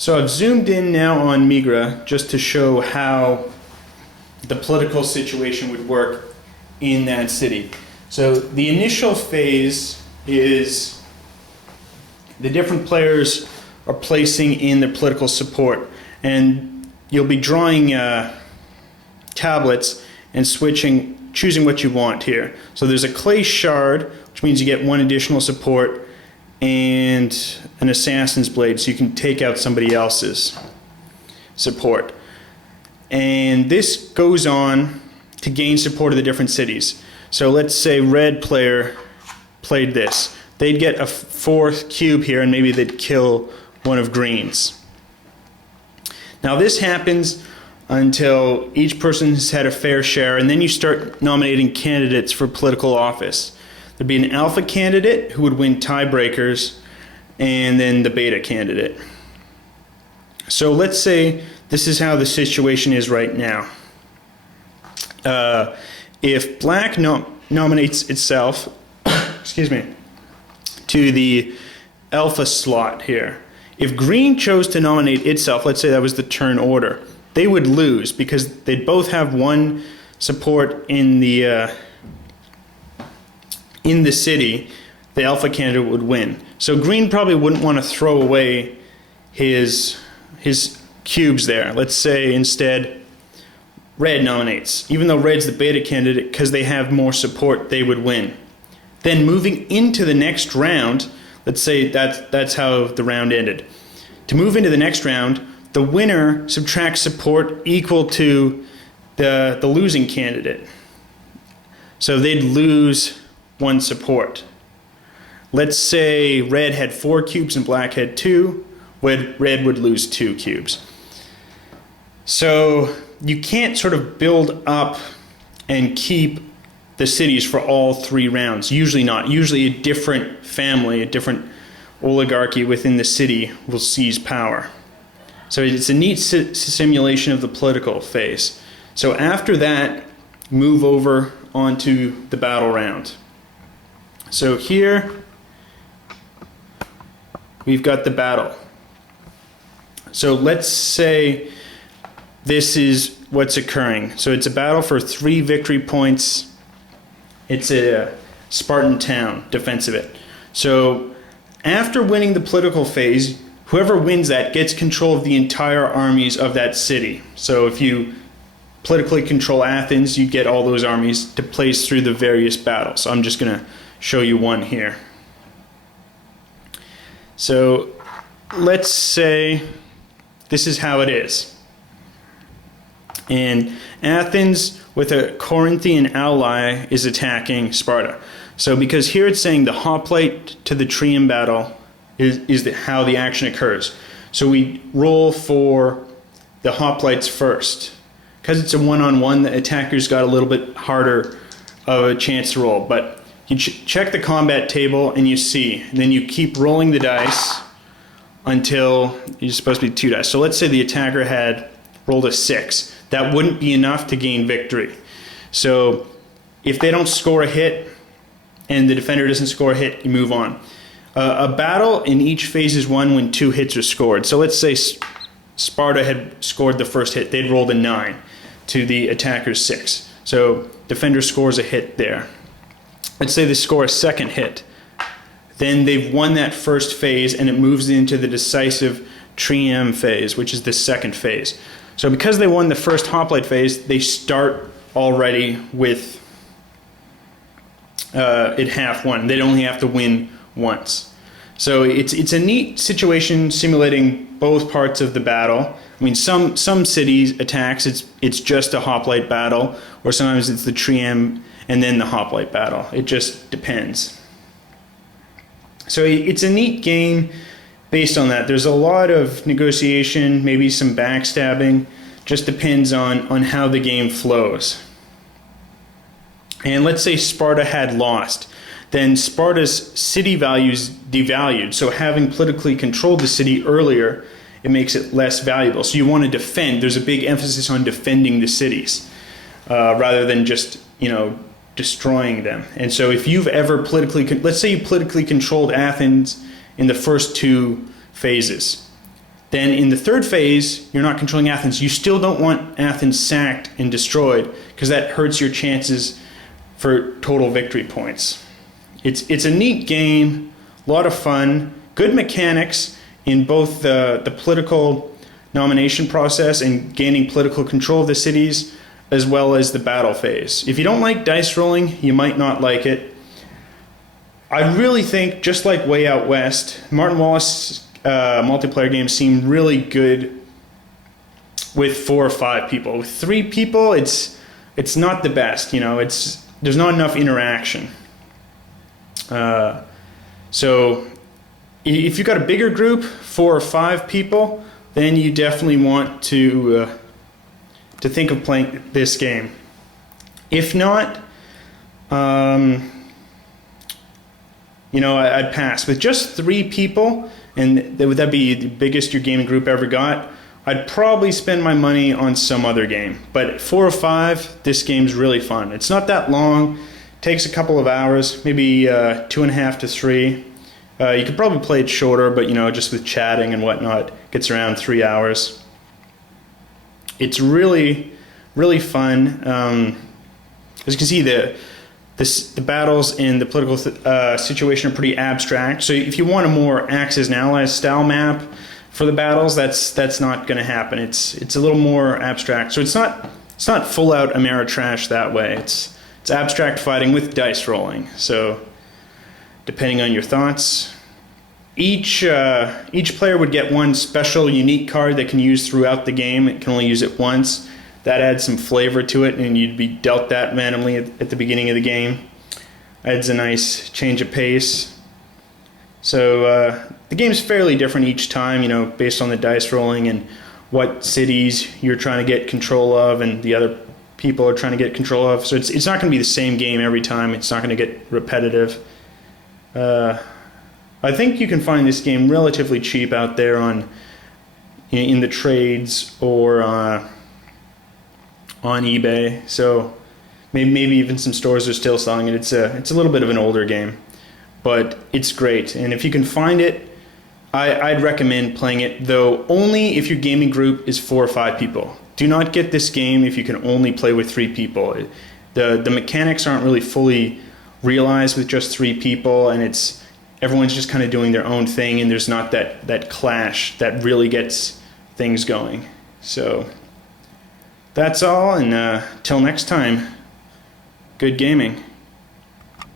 So I've zoomed in now on Migra just to show how the political situation would work in that city. So the initial phase is the different players are placing in their political support, and you'll be drawing tablets and choosing what you want here. So there's a clay shard, which means you get one additional support, and an assassin's blade, so you can take out somebody else's support. And this goes on to gain support of the different cities. So let's say red player played this. They'd get a fourth cube here, and maybe they'd kill one of green's. Now this happens until each person has had a fair share, and then you start nominating candidates for political office. There'd be an alpha candidate who would win tiebreakers, and then the beta candidate. So let's say this is how the situation is right now. If black nominates itself, excuse me, to the alpha slot here, if green chose to nominate itself, let's say that was the turn order, they would lose because they'd both have one support in the city. The alpha candidate would win. So green probably wouldn't want to throw away his cubes there. Let's say instead red nominates. Even though red's the beta candidate, because they have more support, they would win. Then moving into the next round, let's say that's how the round ended. To move into the next round, the winner subtracts support equal to the losing candidate. So they'd lose one support. Let's say red had 4 cubes and black had 2. Red would lose 2 cubes. So you can't sort of build up and keep the cities for all 3 rounds. Usually not. Usually a different family, a different oligarchy within the city will seize power. So it's a neat simulation of the political phase. So after that, move over onto the battle round. So here we've got the battle. So let's say this is what's occurring. So it's a battle for 3 victory points. It's a Spartan town, defense of it. So after winning the political phase, whoever wins that gets control of the entire armies of that city. So if you politically control Athens, you get all those armies to place through the various battles. So I'm just going to show you one here. So let's say this is how it is. And Athens, with a Corinthian ally, is attacking Sparta. So because here it's saying the hoplite to the trium battle is how the action occurs. So we roll for the hoplites first. Because it's a one-on-one, the attacker's got a little bit harder of a chance to roll. But you check the combat table and you see. And then you keep rolling the dice until you're supposed to be 2 dice. So let's say the attacker had rolled a 6. That wouldn't be enough to gain victory. So if they don't score a hit and the defender doesn't score a hit, you move on. A battle in each phase is won when 2 hits are scored. So let's say Sparta had scored the first hit. They'd rolled a 9 to the attacker's 6. So defender scores a hit there. Let's say they score a second hit. Then they've won that first phase and it moves into the decisive trium phase, which is the second phase. So because they won the first hoplite phase, they start already with it half won. They'd only have to win once. So it's a neat situation simulating both parts of the battle. I mean, some cities attacks, it's just a hoplite battle, or sometimes it's the trium and then the hoplite battle. It just depends. So it's a neat game based on that. There's a lot of negotiation, maybe some backstabbing. Just depends on how the game flows. And let's say Sparta had lost. Then Sparta's city values devalued. So having politically controlled the city earlier, it makes it less valuable. So you want to defend. There's a big emphasis on defending the cities rather than just, destroying them. And so if you've ever let's say you politically controlled Athens in the first 2 phases. Then in the third phase, you're not controlling Athens. You still don't want Athens sacked and destroyed because that hurts your chances for total victory points. It's a neat game, a lot of fun, good mechanics in both the political nomination process and gaining political control of the cities, as well as the battle phase. If you don't like dice rolling, you might not like it. I really think, just like Way Out West, Martin Wallace multiplayer games seem really good with 4 or 5 people. With 3 people, it's not the best. You know, there's not enough interaction. So if you've got a bigger group, 4 or 5 people, then you definitely want to think of playing this game. If not, you know, I'd pass. With just 3 people, and would that be the biggest your gaming group ever got, I'd probably spend my money on some other game. But 4 or 5, this game's really fun. It's not that long. Takes a couple of hours, maybe 2.5 to 3. You could probably play it shorter, but you know, just with chatting and whatnot, gets around 3 hours. It's really, really fun. As you can see, the battles in the political situation are pretty abstract. So if you want a more Axis and Allies style map for the battles, that's not going to happen. It's a little more abstract. So it's not full out Ameritrash that way. It's abstract fighting with dice rolling. So depending on your thoughts, each player would get one special unique card they can use throughout the game. It can only use it once. That adds some flavor to it, and you'd be dealt that randomly at the beginning of the game. Adds a nice change of pace. So the game's fairly different each time, you know, based on the dice rolling and what cities you're trying to get control of and the other people are trying to get control of. So it's not going to be the same game every time. It's not going to get repetitive. I think you can find this game relatively cheap out there in the trades or on eBay. So maybe even some stores are still selling it. It's a little bit of an older game, but it's great. And if you can find it, I'd recommend playing it, though only if your gaming group is 4 or 5 people. Do not get this game if you can only play with 3 people. The mechanics aren't really fully realized with just 3 people, and everyone's just kind of doing their own thing, and there's not that clash that really gets things going. So that's all, and till next time, good gaming.